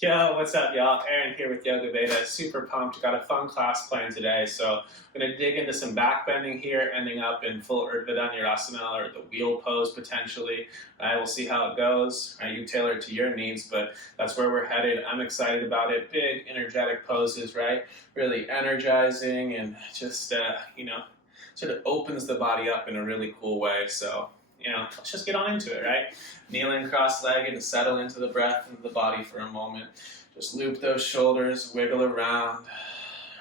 Yo, what's up, y'all? Aaron here with Yoga Beta. Super pumped. Got a fun class planned today. So I'm going to dig into some back bending here, ending up in full Urdhva Dhanurasana or the wheel pose potentially. I will see how it goes. You tailor it to your needs, but that's where we're headed. I'm excited about it. Big, energetic poses, right? Really energizing and just, sort of opens the body up in a really cool way. So, let's just get on into it, right? Kneeling cross-legged and settle into the breath and the body for a moment. Just loop those shoulders, wiggle around.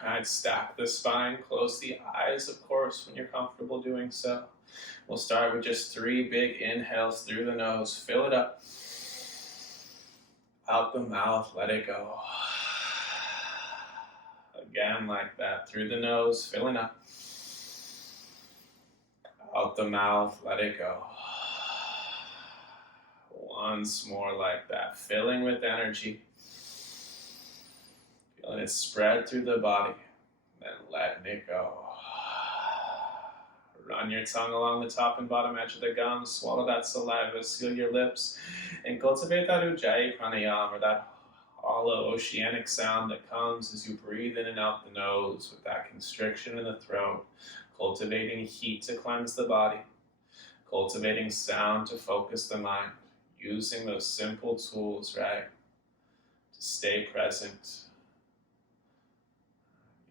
All right, stack the spine, close the eyes, of course, when you're comfortable doing so. We'll start with just 3 big inhales through the nose. Fill it up. Out the mouth, let it go. Again, like that. Through the nose, filling up. Out the mouth, let it go. Once more like that, filling with energy. Feeling it spread through the body, then letting it go. Run your tongue along the top and bottom edge of the gums, swallow that saliva, seal your lips, and cultivate that Ujjayi pranayama, or that hollow oceanic sound that comes as you breathe in and out the nose with that constriction in the throat, cultivating heat to cleanse the body, cultivating sound to focus the mind, using those simple tools, right, to stay present,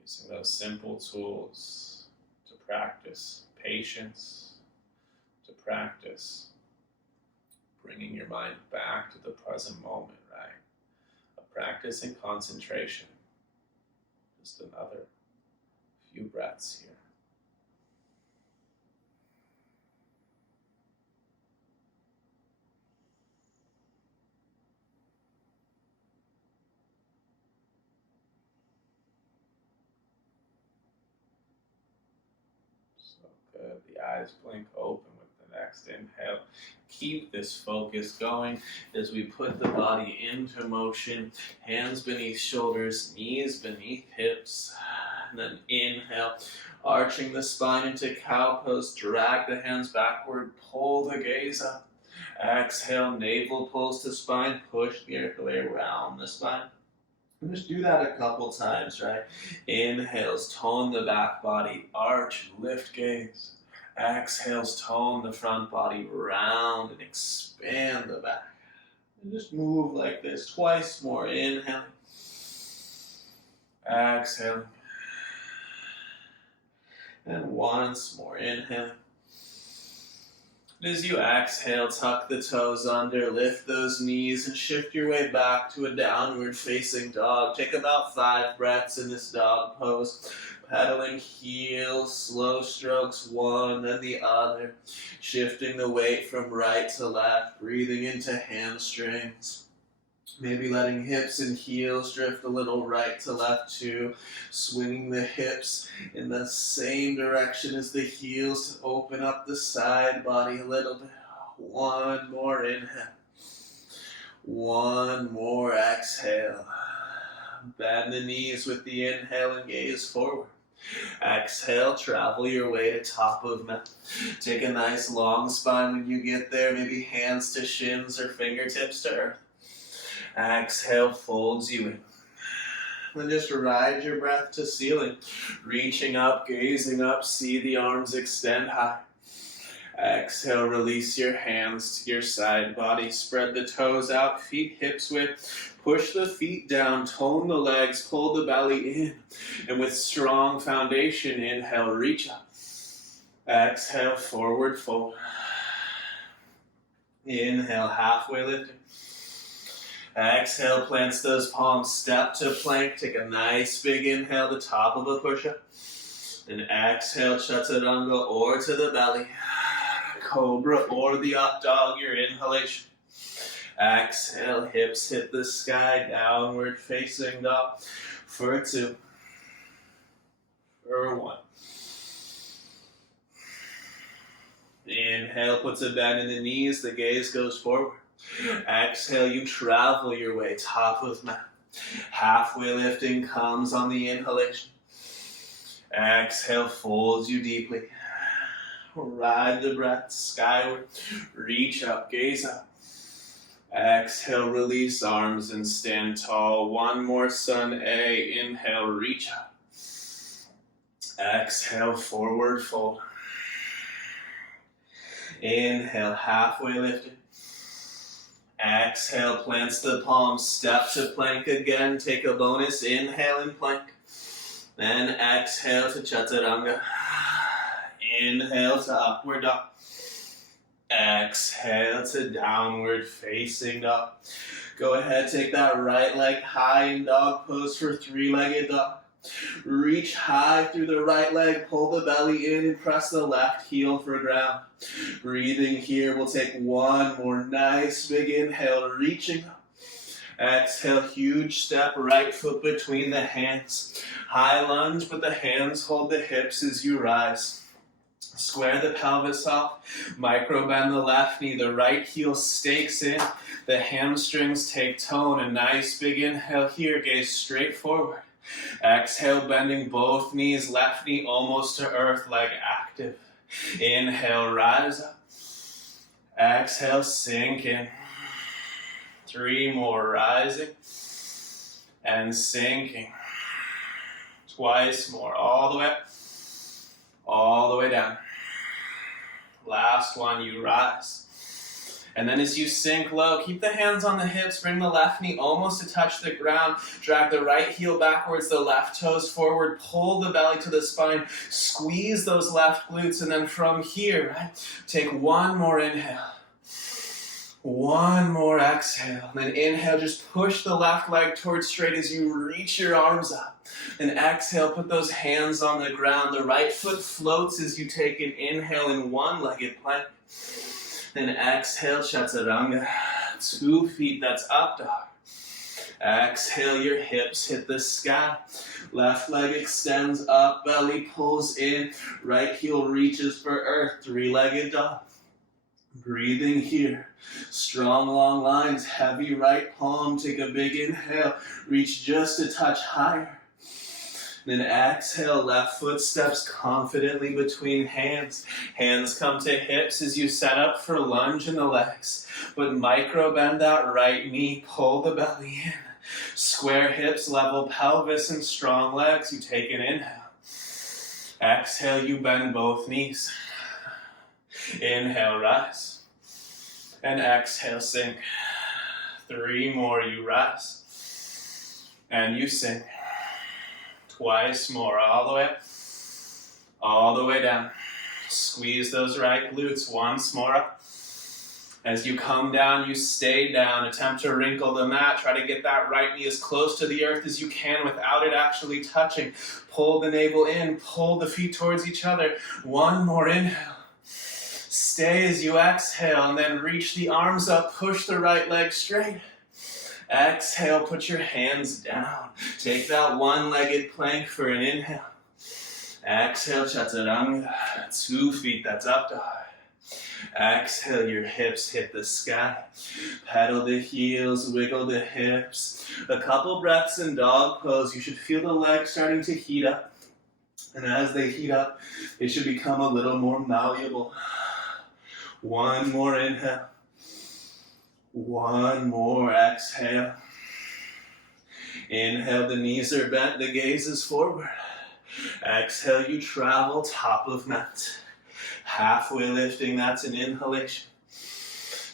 using those simple tools to practice patience, to practice bringing your mind back to the present moment, right, a practice in concentration. Just another few breaths here. Good. The eyes blink open with the next inhale. Keep this focus going as we put the body into motion. Hands beneath shoulders, knees beneath hips. And then inhale, arching the spine into cow pose. Drag the hands backward, pull the gaze up. Exhale, navel pulls to spine. Push the earth way around the spine. And just do that a couple times, right? Inhales, tone the back body, arch, lift gaze. Exhales, tone the front body, round and expand the back. And just move like this twice more. Inhaling. Exhaling. And once more. Inhaling. As you exhale, tuck the toes under, lift those knees, and shift your way back to a downward facing dog. Take about 5 breaths in this dog pose. Pedaling heels, slow strokes, one then the other. Shifting the weight from right to left, breathing into hamstrings. Maybe letting hips and heels drift a little right to left too. Swinging the hips in the same direction as the heels to open up the side body a little bit. One more inhale. One more exhale. Bend the knees with the inhale and gaze forward. Exhale, travel your way to top of mat. Take a nice long spine when you get there. Maybe hands to shins or fingertips to earth. Exhale, folds you in. Then just ride your breath to ceiling. Reaching up, gazing up, see the arms extend high. Exhale, release your hands to your side body. Spread the toes out, feet hips width. Push the feet down, tone the legs, pull the belly in. And with strong foundation, inhale, reach up. Exhale, forward fold. Inhale, halfway lifting. Exhale, plants those palms, step to plank, take a nice big inhale, the top of a push-up. And exhale, chaturanga or to the belly. Cobra or the up dog, your inhalation. Exhale, hips hit the sky, downward facing dog. For 2. For 1. Inhale, puts a bend in the knees, the gaze goes forward. Exhale, you travel your way, top of mat. Halfway lifting comes on the inhalation. Exhale, folds you deeply. Ride the breath skyward. Reach up, gaze up. Exhale, release arms and stand tall. One more sun A. Inhale, reach up. Exhale, forward fold. Inhale, halfway lifted. Exhale, plants the palms, step to plank again. Take a bonus inhale in plank. Then exhale to chaturanga. Inhale to upward dog. Exhale to downward facing dog. Go ahead, take that right leg high in dog pose for three-legged dog. Reach high through the right leg, pull the belly in and press the left heel for ground. Breathing here, we'll take one more nice big inhale, reaching up. Exhale, huge step, right foot between the hands. High lunge, but the hands hold the hips as you rise. Square the pelvis off, micro bend the left knee, the right heel stakes in, the hamstrings take tone. A nice big inhale here, gaze straight forward. Exhale, bending both knees, left knee almost to earth, leg active. Inhale, rise up. Exhale, sink in. Three more, rising and sinking. Twice more, all the way up, all the way down. Last one, you rise. And then as you sink low, keep the hands on the hips, bring the left knee almost to touch the ground, drag the right heel backwards, the left toes forward, pull the belly to the spine, squeeze those left glutes, and then from here, right, take one more inhale. One more exhale. Then inhale, just push the left leg towards straight as you reach your arms up. And exhale, put those hands on the ground. The right foot floats as you take an inhale in one-legged plank. Then exhale, chaturanga. 2 feet, that's up dog. Exhale, your hips hit the sky. Left leg extends up, belly pulls in. Right heel reaches for earth, three-legged dog. Breathing here. Strong long lines, heavy right palm. Take a big inhale. Reach just a touch higher. Then exhale, left foot steps confidently between hands. Hands come to hips as you set up for lunge in the legs. But micro bend that right knee, pull the belly in. Square hips, level pelvis, and strong legs. You take an inhale. Exhale, you bend both knees. Inhale, rise. And exhale, sink. 3 more, you rise. And you sink. Twice more, all the way up, all the way down. Squeeze those right glutes, once more up. As you come down, you stay down. Attempt to wrinkle the mat. Try to get that right knee as close to the earth as you can without it actually touching. Pull the navel in, pull the feet towards each other. One more inhale. Stay as you exhale, and then reach the arms up, push the right leg straight. Exhale, put your hands down. Take that one-legged plank for an inhale. Exhale, chaturanga. 2 feet, that's up dog. Exhale, your hips hit the sky. Pedal the heels, wiggle the hips. A couple breaths in dog pose. You should feel the legs starting to heat up. And as they heat up, they should become a little more malleable. One more inhale. One more exhale. Inhale, the knees are bent, the gaze is forward. Exhale, you travel top of mat. Halfway lifting, that's an inhalation.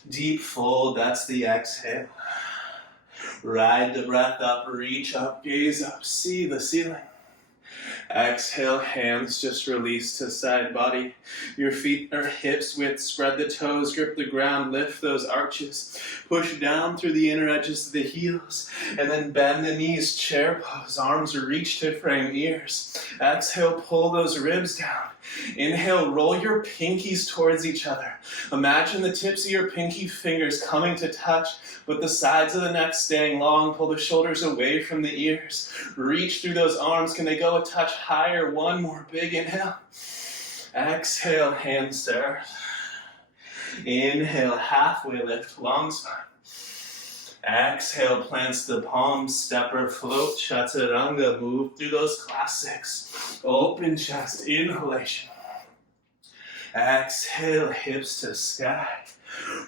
Deep fold, that's the exhale. Ride the breath up, reach up, gaze up, see the ceiling. Exhale, hands just release to side body. Your feet are hips width, spread the toes, grip the ground, lift those arches. Push down through the inner edges of the heels, and then bend the knees, chair pose. Arms reach to frame ears. Exhale, pull those ribs down. Inhale, roll your pinkies towards each other. Imagine the tips of your pinky fingers coming to touch, with the sides of the neck staying long. Pull the shoulders away from the ears. Reach through those arms. Can they go a touch higher? One more big inhale. Exhale, hands to earth. Inhale, halfway lift, long spine. Exhale, plants the palms, stepper, float, chaturanga. Move through those classics. Open chest, inhalation. Exhale, hips to sky.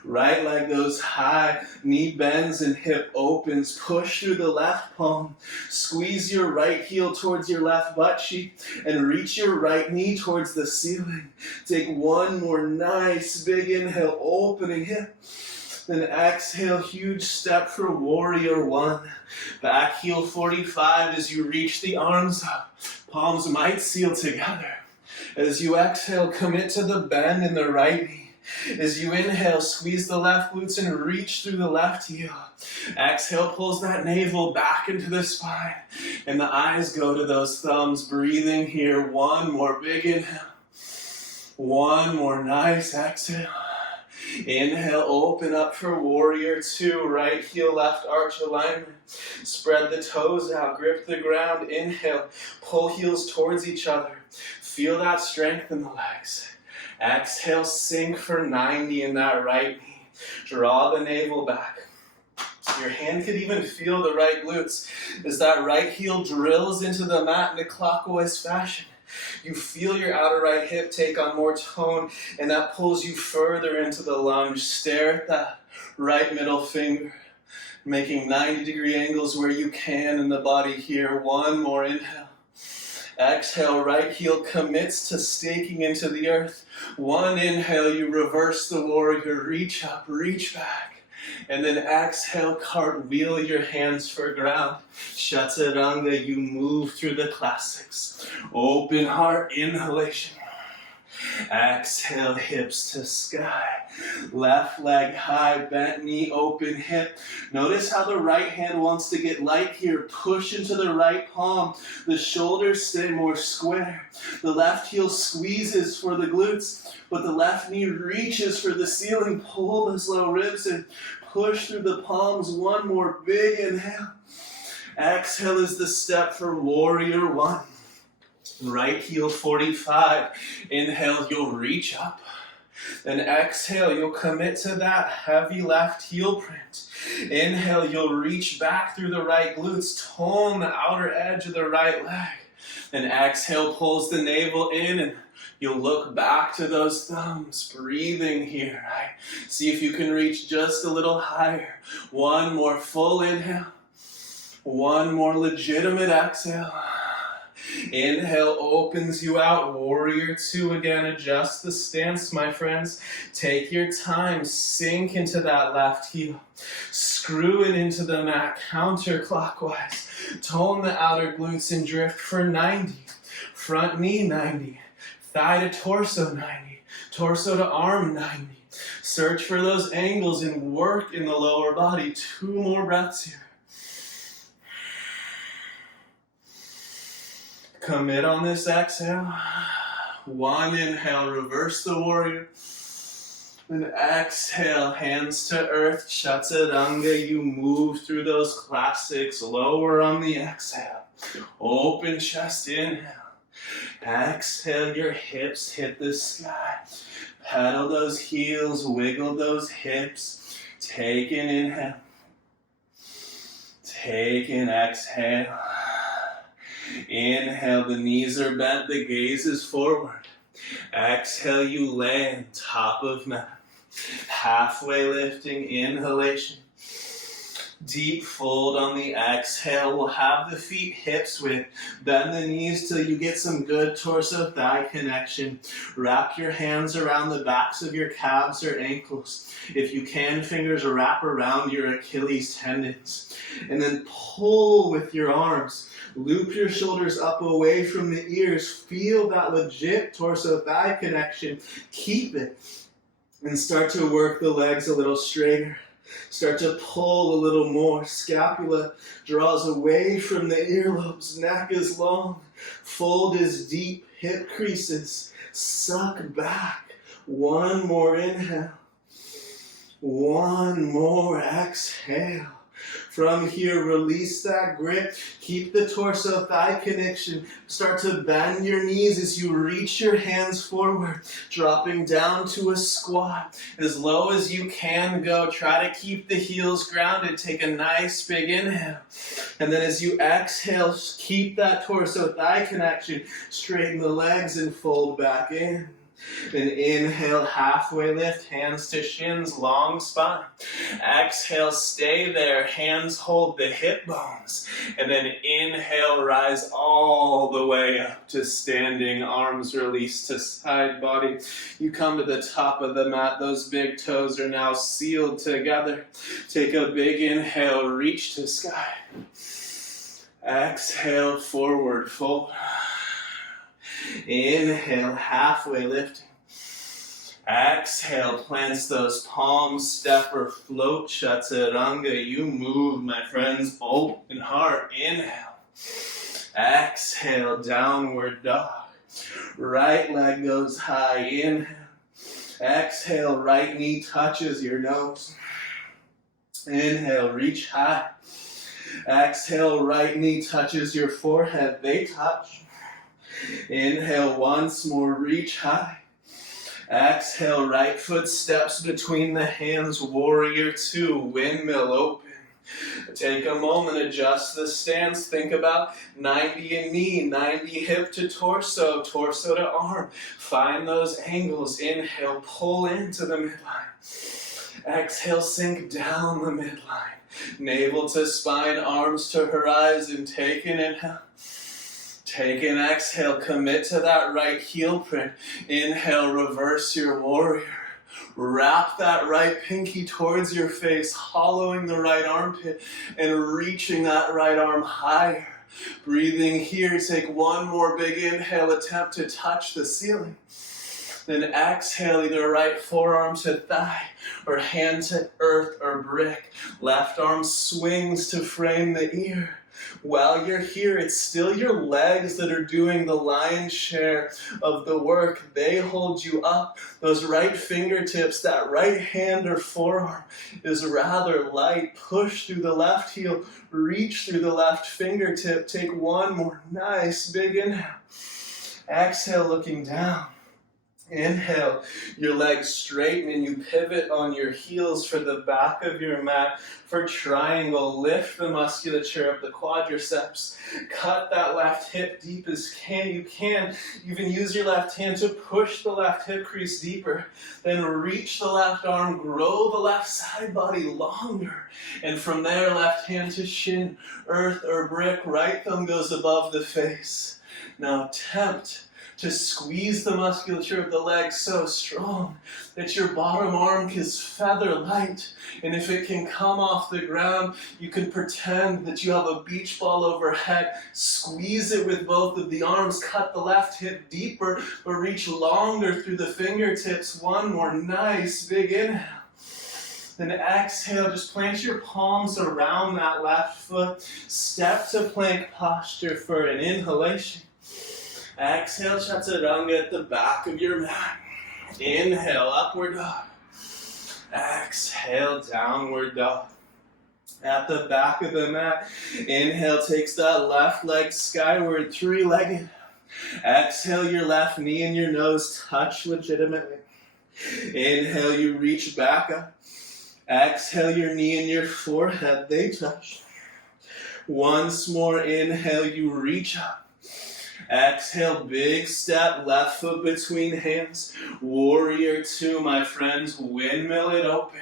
Right leg goes high, knee bends and hip opens. Push through the left palm. Squeeze your right heel towards your left butt cheek and reach your right knee towards the ceiling. Take one more nice big inhale, opening hip. Then exhale, huge step for warrior one. Back heel 45 as you reach the arms up. Palms might seal together. As you exhale, commit to the bend in the right knee. As you inhale, squeeze the left glutes and reach through the left heel. Exhale, pulls that navel back into the spine. And the eyes go to those thumbs, breathing here. One more big inhale. One more nice exhale. Inhale, open up for warrior two. Right heel, left arch alignment. Spread the toes out, grip the ground. Inhale, pull heels towards each other. Feel that strength in the legs. Exhale, sink for 90 in that right knee. Draw the navel back. Your hand could even feel the right glutes as that right heel drills into the mat in a clockwise fashion. You feel your outer right hip take on more tone, and that pulls you further into the lunge. Stare at that right middle finger, making 90-degree angles where you can in the body here. One more inhale. Exhale, right heel commits to staking into the earth. One inhale, you reverse the warrior, reach up, reach back. And then exhale, cartwheel your hands for ground. Chaturanga, you move through the classics. Open heart, inhalation. Exhale, hips to sky. Left leg high, bent knee, open hip. Notice how the right hand wants to get light here. Push into the right palm. The shoulders stay more square. The left heel squeezes for the glutes, but the left knee reaches for the ceiling. Pull those low ribs in. Push through the palms. One more big inhale. Exhale is the step for warrior one. Right heel 45. Inhale, you'll reach up. Then exhale, you'll commit to that heavy left heel print. Inhale, you'll reach back through the right glutes. Tone the outer edge of the right leg. Then exhale, pulls the navel in and you'll look back to those thumbs, breathing here, right? See if you can reach just a little higher. One more full inhale. One more legitimate exhale. Inhale opens you out. Warrior two again. Adjust the stance, my friends. Take your time. Sink into that left heel. Screw it into the mat counterclockwise. Tone the outer glutes and drift for 90. Front knee 90. Thigh to torso 90. Torso to arm 90. Search for those angles and work in the lower body. 2 more breaths here. Commit on this exhale. One inhale, reverse the warrior. Then exhale, hands to earth, chaturanga. You move through those classics. Lower on the exhale. Open chest, inhale. Exhale, your hips hit the sky. Pedal those heels, wiggle those hips. Take an inhale. Take an exhale. Inhale, the knees are bent, the gaze is forward. Exhale, you land, top of mat. Halfway lifting, inhalation. Deep fold on the exhale. We'll have the feet hips width. Bend the knees till you get some good torso-thigh connection. Wrap your hands around the backs of your calves or ankles. If you can, fingers wrap around your Achilles tendons. And then pull with your arms. Loop your shoulders up away from the ears. Feel that legit torso-thigh connection. Keep it. And start to work the legs a little straighter. Start to pull a little more. Scapula draws away from the earlobes. Neck is long. Fold is deep. Hip creases. Suck back. One more inhale. One more exhale. From here, release that grip. Keep the torso-thigh connection. Start to bend your knees as you reach your hands forward, dropping down to a squat. As low as you can go. Try to keep the heels grounded. Take a nice big inhale. And then as you exhale, keep that torso-thigh connection. Straighten the legs and fold back in. Then inhale, halfway lift, hands to shins, long spine. Exhale, stay there, hands hold the hip bones. And then inhale, rise all the way up to standing, arms release to side body. You come to the top of the mat, those big toes are now sealed together. Take a big inhale, reach to sky. Exhale, forward fold. Inhale, halfway lifting. Exhale, plants those palms, step or float, chaturanga. You move, my friends, open heart. Inhale. Exhale, downward dog. Right leg goes high. Inhale. Exhale, right knee touches your nose. Inhale, reach high. Exhale, right knee touches your forehead. They touch. Inhale, once more, reach high. Exhale, right foot steps between the hands, warrior two, windmill open. Take a moment, adjust the stance. Think about 90 in knee, 90 hip to torso, torso to arm. Find those angles. Inhale, pull into the midline. Exhale, sink down the midline. Navel to spine, arms to horizon. Take an inhale. Take an exhale, commit to that right heel print. Inhale, reverse your warrior. Wrap that right pinky towards your face, hollowing the right armpit and reaching that right arm higher. Breathing here, take one more big inhale, attempt to touch the ceiling. Then exhale, either right forearm to thigh or hand to earth or brick. Left arm swings to frame the ear. While you're here, it's still your legs that are doing the lion's share of the work. They hold you up. Those right fingertips, that right hand or forearm is rather light. Push through the left heel, reach through the left fingertip. Take one more nice big inhale. Exhale, looking down. Inhale, your legs straighten and you pivot on your heels for the back of your mat. For triangle, lift the musculature of the quadriceps. Cut that left hip deep as you can. Even use your left hand to push the left hip crease deeper. Then reach the left arm, grow the left side body longer. And from there, left hand to shin, earth or brick. Right thumb goes above the face. Now attempt to squeeze the musculature of the leg so strong that your bottom arm is feather light. And if it can come off the ground, you can pretend that you have a beach ball overhead. Squeeze it with both of the arms. Cut the left hip deeper, but reach longer through the fingertips. One more nice big inhale. Then exhale, just plant your palms around that left foot. Step to plank posture for an inhalation. Exhale, chaturanga at the back of your mat. Inhale, upward dog. Exhale, downward dog. At the back of the mat, inhale takes that left leg skyward, three-legged. Exhale, your left knee and your nose touch legitimately. Inhale, you reach back up. Exhale, your knee and your forehead, they touch. Once more, inhale, you reach up. Exhale, big step, left foot between hands. Warrior two, my friends, windmill it open.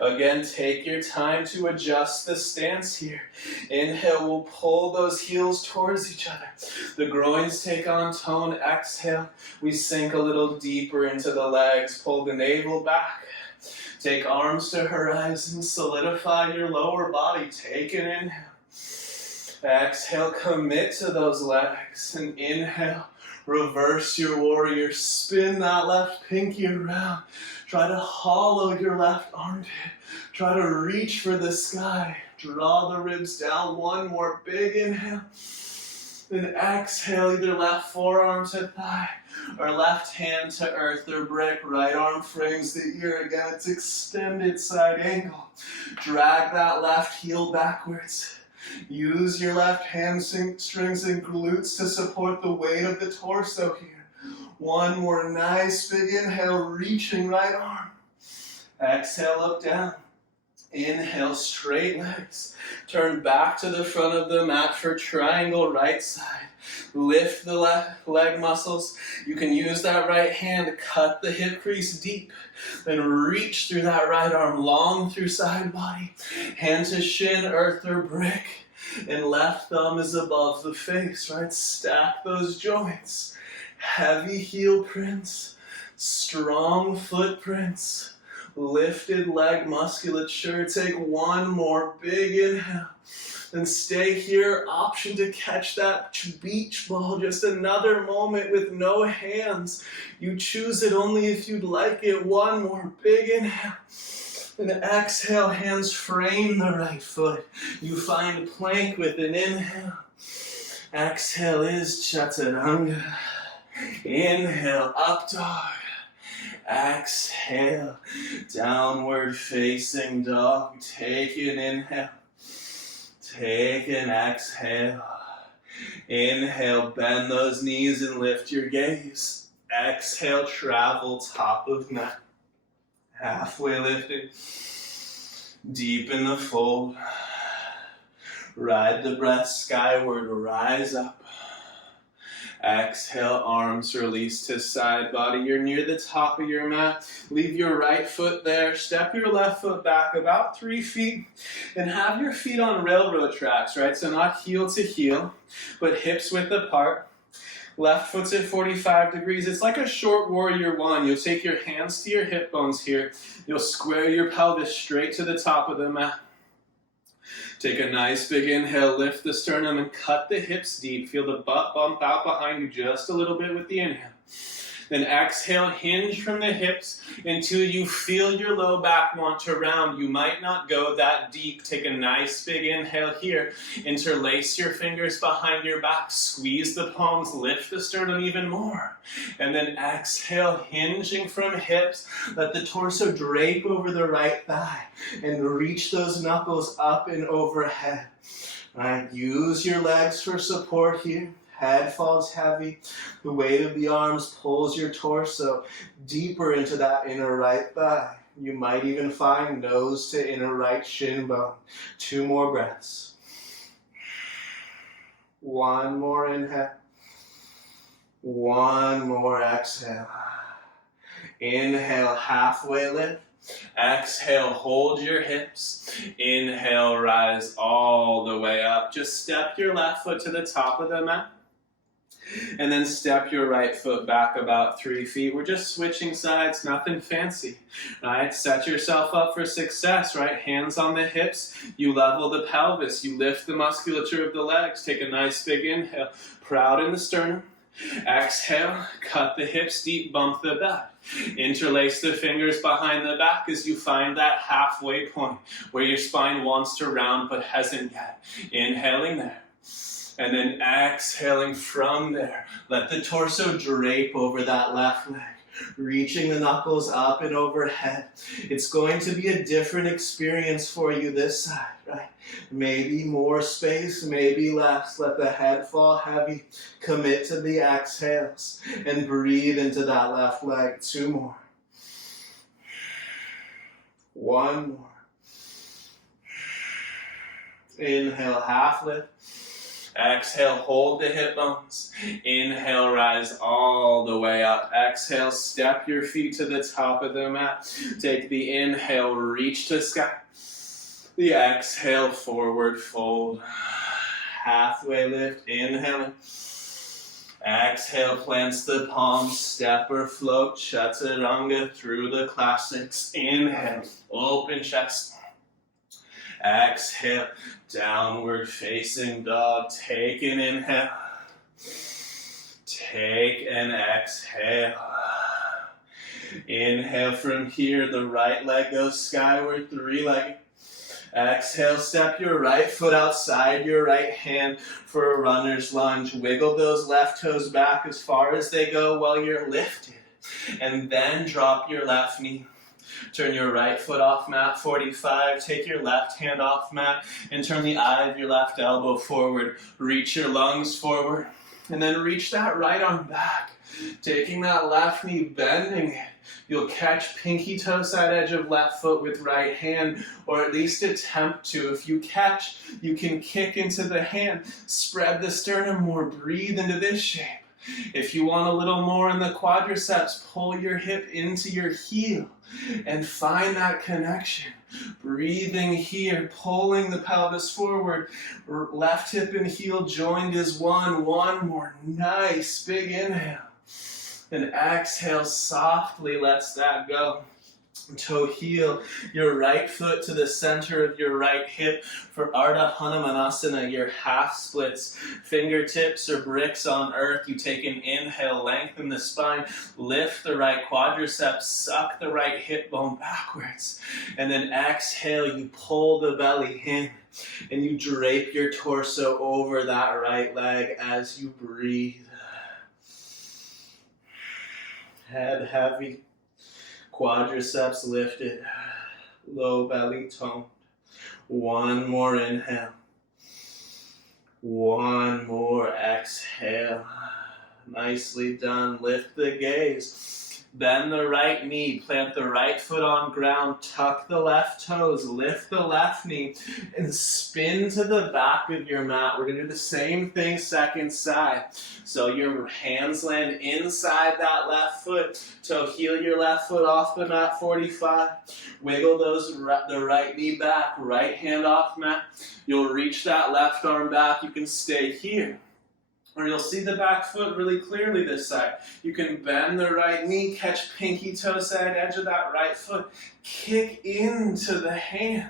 Again, take your time to adjust the stance here. Inhale, we'll pull those heels towards each other. The groins take on tone. Exhale, we sink a little deeper into the legs. Pull the navel back. Take arms to horizon. Solidify your lower body. Take an inhale. Exhale, commit to those legs. And inhale, reverse your warrior. Spin that left pinky around. Try to hollow your left armpit. Try to reach for the sky. Draw the ribs down. One more big inhale. Then exhale, either left forearm to thigh or left hand to earth or brick. Right arm frames the ear. Again, it's extended side angle. Drag that left heel backwards. Use your left hamstrings and glutes to support the weight of the torso here. One more nice big inhale, reaching right arm. Exhale, up, down. Inhale, straight legs. Turn back to the front of the mat for triangle right side. Lift the left leg muscles. You can use that right hand to cut the hip crease deep. Then reach through that right arm long through side body. Hand to shin, earth or brick. And left thumb is above the face, right? Stack those joints. Heavy heel prints. Strong footprints. Lifted leg musculature. Take one more big inhale. Then stay here. Option to catch that beach ball. Just another moment with no hands. You choose it only if you'd like it. One more big inhale. And exhale, hands frame the right foot. You find plank with an inhale. Exhale is chaturanga. Inhale, up dog. Exhale, downward facing dog. Take an inhale. Take an exhale. Inhale, bend those knees and lift your gaze. Exhale, travel top of mat. Halfway lifted. Deepen the fold. Ride the breath skyward, rise up. Exhale, arms release to side body. You're near the top of your mat. Leave your right foot there. Step your left foot back about 3 feet. And have your feet on railroad tracks, right? So not heel to heel, but hips width apart. Left foot's at 45 degrees. It's like a short warrior one. You'll take your hands to your hip bones here. You'll square your pelvis straight to the top of the mat. Take a nice big inhale, lift the sternum and cut the hips deep. Feel the butt bump out behind you just a little bit with the inhale. Then exhale, hinge from the hips until you feel your low back want to round. You might not go that deep. Take a nice big inhale here. Interlace your fingers behind your back. Squeeze the palms, lift the sternum even more. And then exhale, hinging from hips. Let the torso drape over the right thigh and reach those knuckles up and overhead. Right, use your legs for support here. Head falls heavy. The weight of the arms pulls your torso deeper into that inner right thigh. You might even find nose to inner right shin bone. 2 more breaths. 1 more inhale. 1 more exhale. Inhale, halfway lift. Exhale, hold your hips. Inhale, rise all the way up. Just step your left foot to the top of the mat. And then step your right foot back about 3 feet. We're just switching sides, nothing fancy, right? Set yourself up for success, right? Hands on the hips. You level the pelvis. You lift the musculature of the legs. Take a nice big inhale. Proud in the sternum. Exhale, cut the hips deep, bump the butt. Interlace the fingers behind the back as you find that halfway point where your spine wants to round but hasn't yet. Inhaling there. And then exhaling from there. Let the torso drape over that left leg. Reaching the knuckles up and overhead. It's going to be a different experience for you this side, right? Maybe more space, maybe less. Let the head fall heavy. Commit to the exhales. And breathe into that left leg. 2 more. 1 more. Inhale, half lift. Exhale, hold the hip bones. Inhale, rise all the way up. Exhale, step your feet to the top of the mat. Take the inhale, reach to sky. The exhale, forward fold. Halfway lift, inhaling. Exhale, plants the palms, step or float. Chaturanga through the classics. Inhale, open chest. Exhale, downward facing dog. Take an inhale. Take an exhale. Inhale from here, the right leg goes skyward, 3-legged. Exhale, step your right foot outside your right hand for a runner's lunge. Wiggle those left toes back as far as they go while you're lifted. And then drop your left knee. Turn your right foot off mat, 45. Take your left hand off mat and turn the eye of your left elbow forward. Reach your lungs forward and then reach that right arm back. Taking that left knee, bending it You'll catch pinky toe side edge of left foot with right hand, or at least attempt to. If you catch, you can kick into the hand. Spread the sternum more. Breathe into this shape. If you want a little more in the quadriceps, pull your hip into your heel and find that connection. Breathing here, pulling the pelvis forward. Left hip and heel joined as one. One more. Nice. Big inhale. And exhale, softly lets that go. Toe heel your right foot to the center of your right hip for Ardha Hanumanasana, your half splits. Fingertips or bricks on earth. You take an inhale, lengthen the spine, lift the right quadriceps, suck the right hip bone backwards. And then exhale, you pull the belly in and you drape your torso over that right leg as you breathe. Head heavy, quadriceps lifted, low belly toned. One more inhale. One more exhale. Nicely done. Lift the gaze. Bend the right knee, plant the right foot on ground, tuck the left toes, lift the left knee, and spin to the back of your mat. We're going to do the same thing second side. So your hands land inside that left foot. Toe heel your left foot off the mat, 45. Wiggle the right knee back, right hand off mat. You'll reach that left arm back. You can stay here. Or you'll see the back foot really clearly this side. You can bend the right knee, catch pinky toe side edge of that right foot, kick into the hand,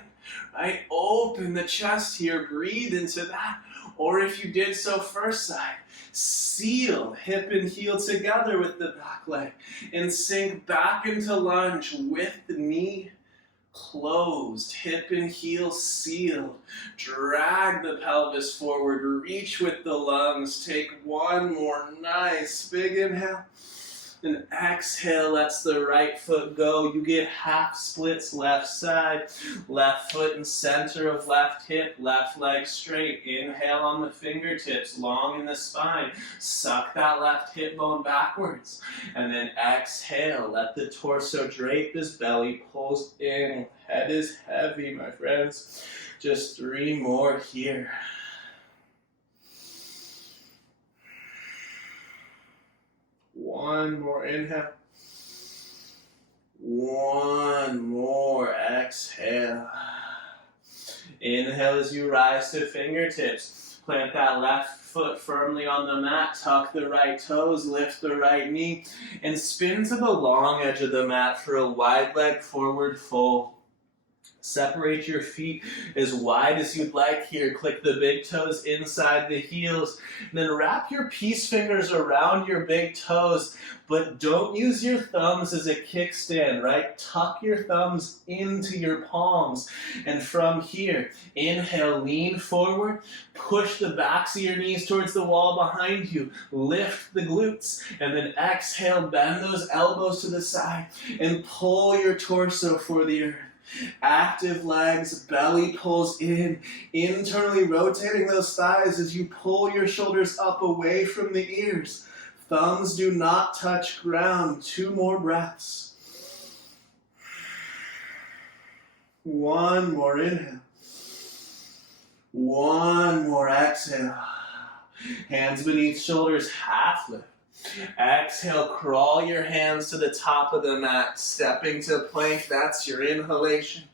right? Open the chest here, breathe into that. Or if you did so first side, seal hip and heel together with the back leg and sink back into lunge with the knee closed, hip and heel sealed. Drag the pelvis forward, reach with the lungs. Take one more nice big inhale. And exhale, lets the right foot go. You get half splits left side, left foot in center of left hip, left leg straight. Inhale on the fingertips, long in the spine. Suck that left hip bone backwards. And then exhale, let the torso drape as belly pulls in. Head is heavy, my friends. Just 3 more here. One more inhale. One more exhale. Inhale as you rise to fingertips. Plant that left foot firmly on the mat. Tuck the right toes. Lift the right knee. And spin to the long edge of the mat for a wide leg forward fold. Separate your feet as wide as you'd like here. Click the big toes inside the heels. And then wrap your peace fingers around your big toes, but don't use your thumbs as a kickstand, right? Tuck your thumbs into your palms. And from here, inhale, lean forward. Push the backs of your knees towards the wall behind you. Lift the glutes. And then exhale, bend those elbows to the side and pull your torso for the earth. Active legs, belly pulls in, internally rotating those thighs as you pull your shoulders up away from the ears. Thumbs do not touch ground. 2 more breaths. One more inhale. One more exhale. Hands beneath shoulders, half lift. Exhale, crawl your hands to the top of the mat, stepping to plank. That's your inhalation.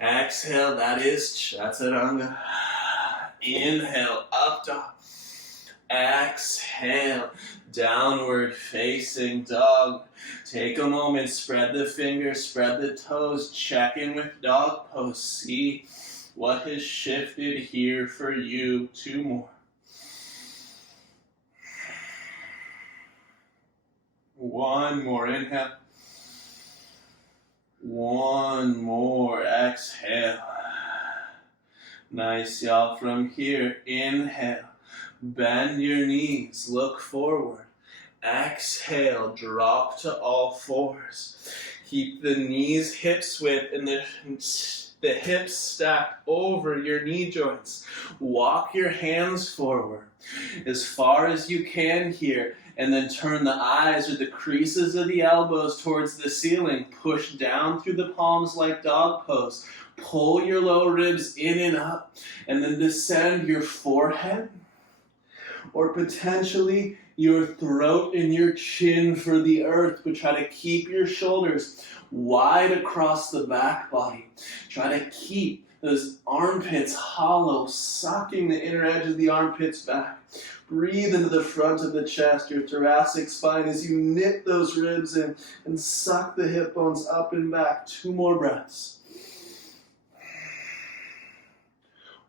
Exhale, that is Chaturanga. Inhale, up dog. Exhale, downward facing dog. Take a moment, spread the fingers, spread the toes, check in with dog pose. See what has shifted here for you. 2 more. One more inhale. One more exhale. Nice, y'all. From here, inhale. Bend your knees. Look forward. Exhale. Drop to all fours. Keep the knees hips width and the hips stacked over your knee joints. Walk your hands forward as far as you can here. And then turn the eyes or the creases of the elbows towards the ceiling. Push down through the palms like dog pose. Pull your low ribs in and up. And then descend your forehead or potentially your throat and your chin for the earth. But try to keep your shoulders wide across the back body. Try to keep those armpits hollow, sucking the inner edge of the armpits back. Breathe into the front of the chest, your thoracic spine, as you knit those ribs in and suck the hip bones up and back. 2 more breaths.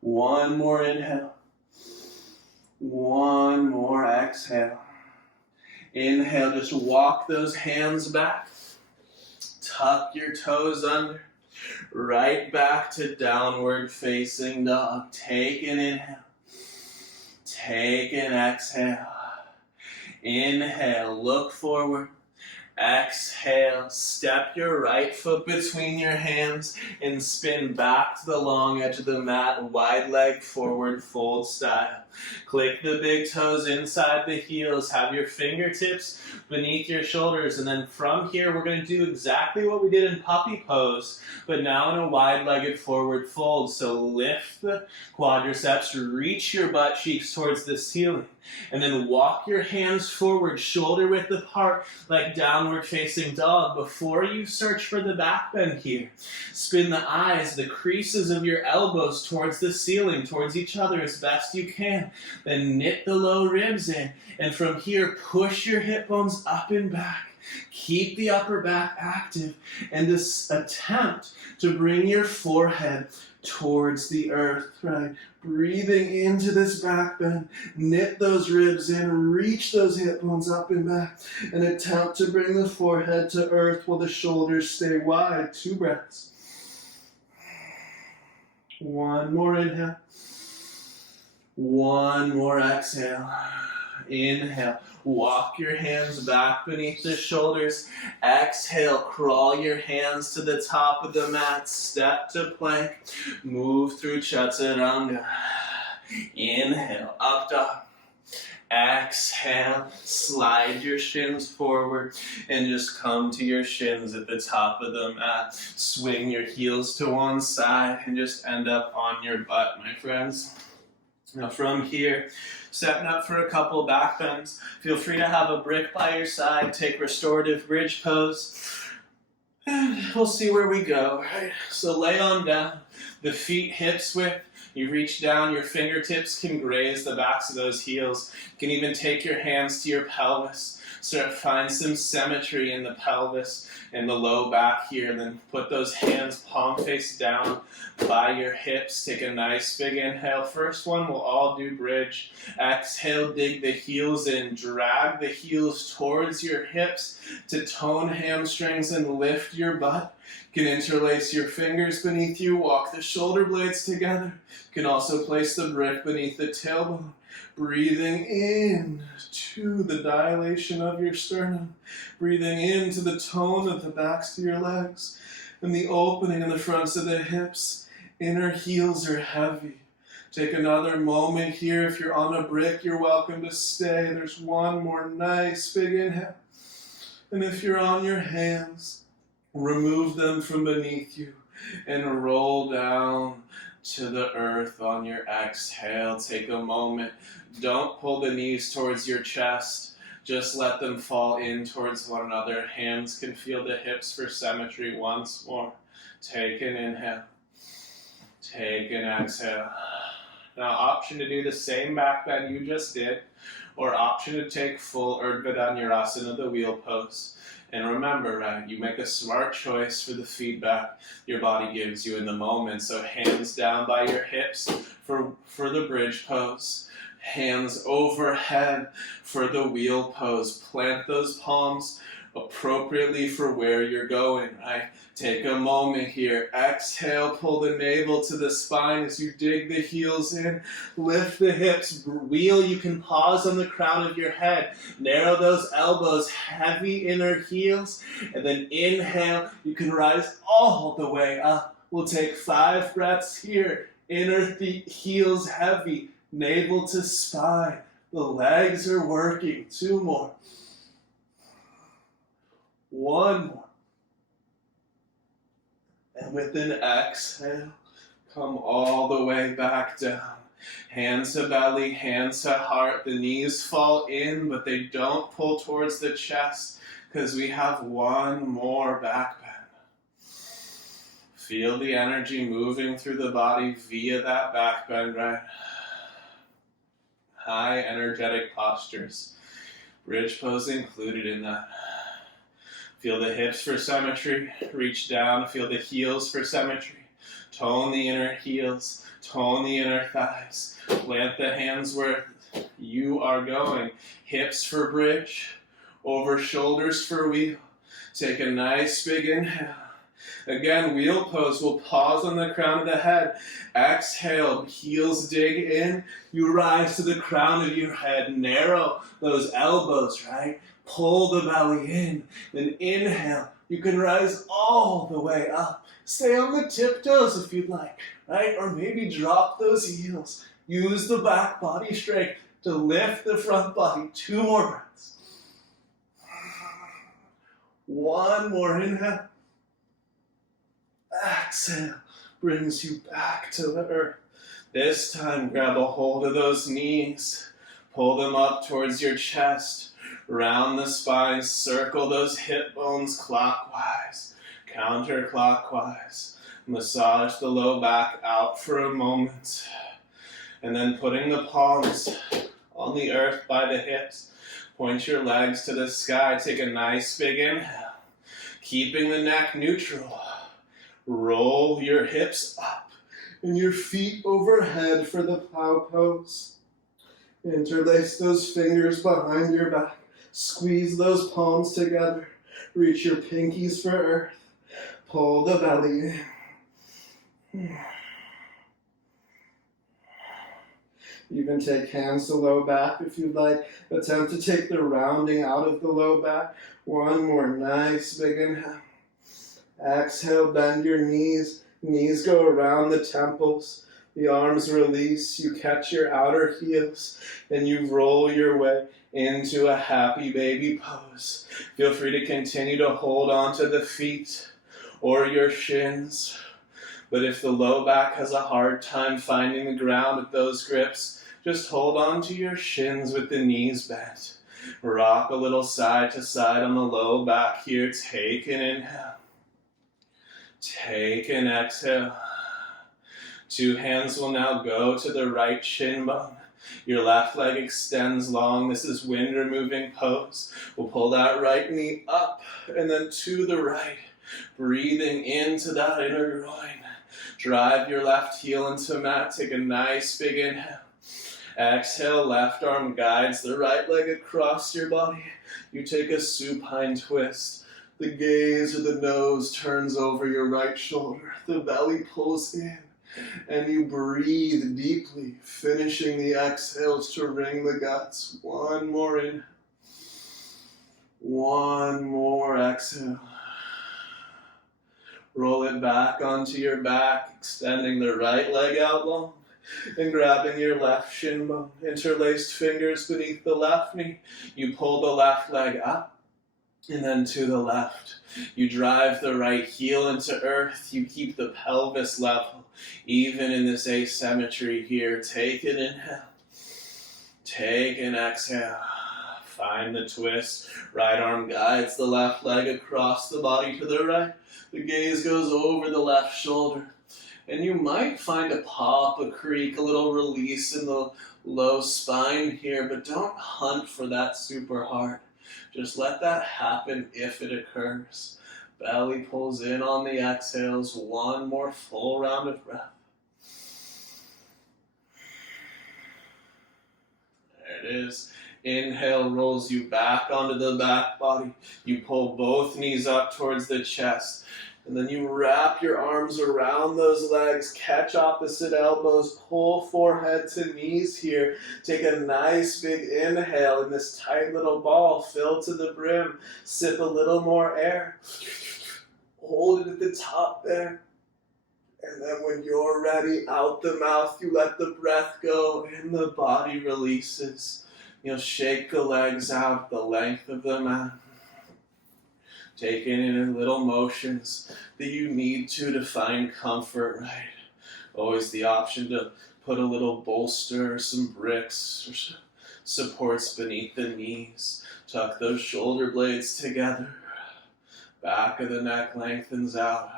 One more inhale. One more exhale. Inhale, just walk those hands back. Tuck your toes under. Right back to downward facing dog. Take an inhale. Take an exhale. Inhale, look forward. Exhale, step your right foot between your hands and spin back to the long edge of the mat, wide leg forward fold style. Click the big toes inside the heels, have your fingertips beneath your shoulders, and then from here we're going to do exactly what we did in puppy pose, but now in a wide-legged forward fold. So lift the quadriceps, reach your butt cheeks towards the ceiling, and then walk your hands forward, shoulder width apart, like downward facing dog. Before you search for the back bend here, spin the eyes, the creases of your elbows towards the ceiling, towards each other as best you can. Then knit the low ribs in, and from here push your hip bones up and back. Keep the upper back active, and just attempt to bring your forehead towards the earth, right? Breathing into this back bend, knit those ribs in, reach those hip bones up and back, and attempt to bring the forehead to earth while the shoulders stay wide. 2 breaths. One more inhale. One more exhale. Inhale. Walk your hands back beneath the shoulders. Exhale. Crawl your hands to the top of the mat. Step to plank. Move through Chaturanga. Inhale. Up dog. Exhale. Slide your shins forward and just come to your shins at the top of the mat. Swing your heels to one side and just end up on your butt, my friends. Now from here, setting up for a couple back bends. Feel free to have a brick by your side. Take restorative bridge pose. And we'll see where we go. Right? So lay on down. The feet hips width. You reach down, your fingertips can graze the backs of those heels. You can even take your hands to your pelvis. So find some symmetry in the pelvis and the low back here, and then put those hands palm face down by your hips. Take a nice big inhale. First one, we'll all do bridge. Exhale, dig the heels in. Drag the heels towards your hips to tone hamstrings and lift your butt. You can interlace your fingers beneath you, walk the shoulder blades together. You can also place the brick beneath the tailbone. Breathing in to the dilation of your sternum. Breathing into the tone of the backs of your legs and the opening in the fronts of the hips. Inner heels are heavy. Take another moment here. If you're on a brick, you're welcome to stay. There's one more nice big inhale. And if you're on your hands, remove them from beneath you and roll down to the earth on your exhale. Take a moment. Don't pull the knees towards your chest. Just let them fall in towards one another. Hands can feel the hips for symmetry once more. Take an inhale. Take an exhale. Now, option to do the same back bend you just did, or option to take full Urdhva Dhanurasana, the wheel pose. And remember, right, you make a smart choice for the feedback your body gives you in the moment. So hands down by your hips for the bridge pose. Hands overhead for the wheel pose. Plant those palms appropriately for where you're going, right? Take a moment here. Exhale, pull the navel to the spine as you dig the heels in. Lift the hips. Wheel, you can pause on the crown of your head. Narrow those elbows, heavy inner heels. And then inhale, you can rise all the way up. We'll take 5 breaths here. Inner heels heavy. Navel to spine. The legs are working. 2 more. 1 more. And with an exhale, come all the way back down. Hands to belly, hands to heart. The knees fall in, but they don't pull towards the chest because we have 1 more back bend. Feel the energy moving through the body via that back bend, right? High energetic postures. Bridge pose included in that. Feel the hips for symmetry. Reach down. Feel the heels for symmetry. Tone the inner heels. Tone the inner thighs. Plant the hands where you are going. Hips for bridge. Over shoulders for wheel. Take a nice big inhale. Again, wheel pose. We'll pause on the crown of the head. Exhale, heels dig in. You rise to the crown of your head. Narrow those elbows, right? Pull the belly in. Then inhale. You can rise all the way up. Stay on the tiptoes if you'd like, right? Or maybe drop those heels. Use the back body strength to lift the front body. 2 more breaths. 1 more inhale. Exhale brings you back to the earth. This time, grab a hold of those knees. Pull them up towards your chest. Round the spine. Circle those hip bones clockwise, counterclockwise. Massage the low back out for a moment. And then putting the palms on the earth by the hips. Point your legs to the sky. Take a nice big inhale. Keeping the neck neutral. Roll your hips up and your feet overhead for the plow pose. Interlace those fingers behind your back. Squeeze those palms together. Reach your pinkies for earth. Pull the belly in. You can take hands to low back if you'd like. Attempt to take the rounding out of the low back. 1 more nice big inhale. Exhale, bend your knees. Knees go around the temples. The arms release. You catch your outer heels and you roll your way into a happy baby pose. Feel free to continue to hold on to the feet or your shins. But if the low back has a hard time finding the ground with those grips, just hold on to your shins with the knees bent. Rock a little side to side on the low back here. Take an inhale. Take an exhale. 2 hands will now go to the right shin bone. Your left leg extends long. This is wind removing pose. We'll pull that right knee up and then to the right. Breathing into that inner groin. Drive your left heel into mat. Take a nice big inhale. Exhale, left arm guides the right leg across your body. You take a supine twist. The gaze or the nose turns over your right shoulder. The belly pulls in. And you breathe deeply, finishing the exhales to ring the guts. 1 more inhale. 1 more exhale. Roll it back onto your back, extending the right leg out long and grabbing your left shin bone. Interlaced fingers beneath the left knee. You pull the left leg up and then to the left. You drive the right heel into earth. You keep the pelvis level, even in this asymmetry here. Take an inhale. Take an exhale. Find the twist. Right arm guides the left leg across the body to the right. The gaze goes over the left shoulder. And you might find a pop, a creak, a little release in the low spine here, but don't hunt for that super hard. Just let that happen if it occurs. Belly pulls in on the exhales. 1 more full round of breath. There it is. Inhale rolls you back onto the back body. You pull both knees up towards the chest. And then you wrap your arms around those legs, catch opposite elbows, pull forehead to knees here. Take a nice big inhale in this tight little ball, fill to the brim. Sip a little more air. Hold it at the top there. And then when you're ready, out the mouth, you let the breath go and the body releases. You'll shake the legs out the length of the mat, taking in little motions that you need to find comfort, right? Always the option to put a little bolster, some bricks, or supports beneath the knees. Tuck those shoulder blades together. Back of the neck lengthens out.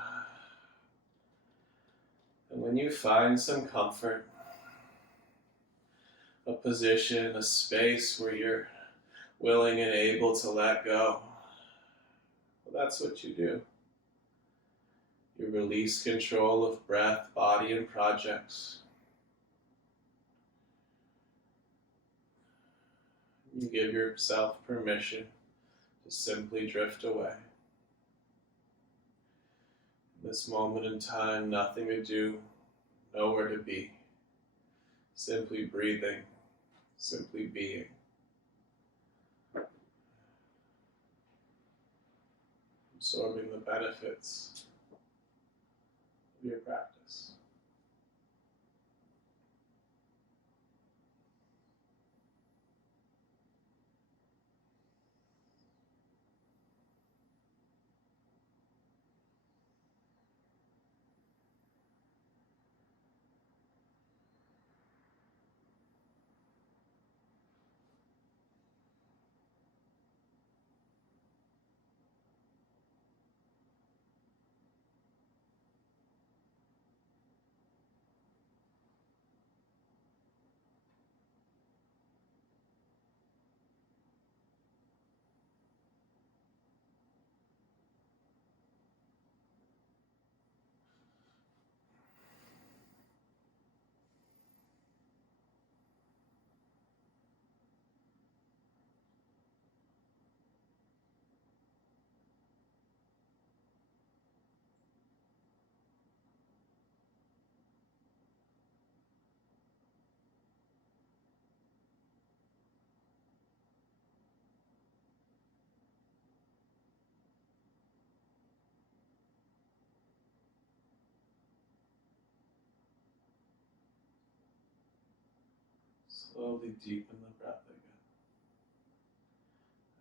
And when you find some comfort, a position, a space where you're willing and able to let go, well, that's what you do. You release control of breath, body, and projects. You give yourself permission to simply drift away. In this moment in time, nothing to do, nowhere to be. Simply breathing, simply being. Absorbing the benefits of your practice. Slowly deepen the breath again.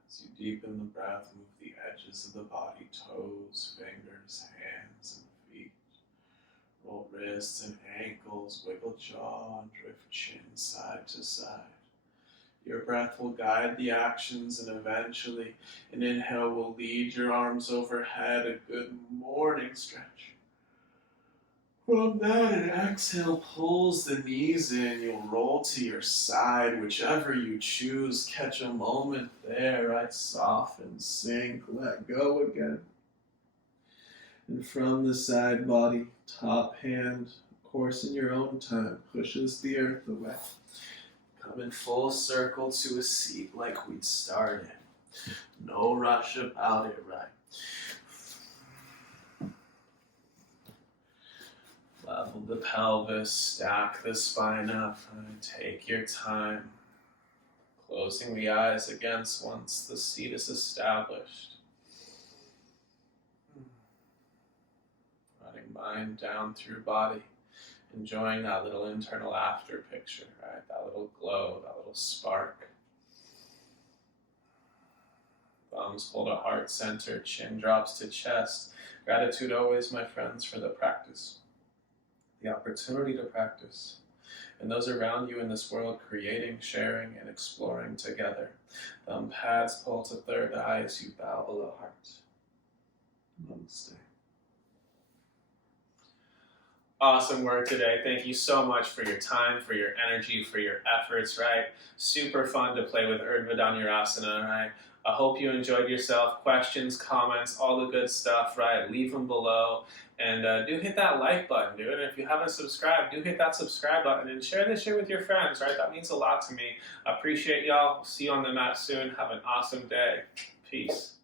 As you deepen the breath, move the edges of the body, toes, fingers, hands, and feet. Roll wrists and ankles, wiggle jaw, and drift chin side to side. Your breath will guide the actions, and eventually an inhale will lead your arms overhead, a good morning stretch. From that, an exhale pulls the knees in. You'll roll to your side, whichever you choose. Catch a moment there, right? Soften, sink, let go again. And from the side body, top hand, of course in your own time, pushes the earth away. Come in full circle to a seat like we'd started. No rush about it, right? Level the pelvis, stack the spine up, and take your time. Closing the eyes against once the seat is established. Running mind down through body, enjoying that little internal after picture, right? That little glow, that little spark. Thumbs pull to heart center, chin drops to chest. Gratitude always, my friends, for the practice. The opportunity to practice, and those around you in this world creating, sharing, and exploring together. Thumb pads pull to third eye as you bow below heart. Namaste. Awesome work today. Thank you so much for your time, for your energy, for your efforts, right? Super fun to play with Urdhva Dhanurasana, right? I hope you enjoyed yourself. Questions, comments, all the good stuff, right? Leave them below. And do hit that like button, dude. And if you haven't subscribed, do hit that subscribe button and share this shit with your friends, right? That means a lot to me. I appreciate y'all. See you on the mat soon. Have an awesome day. Peace.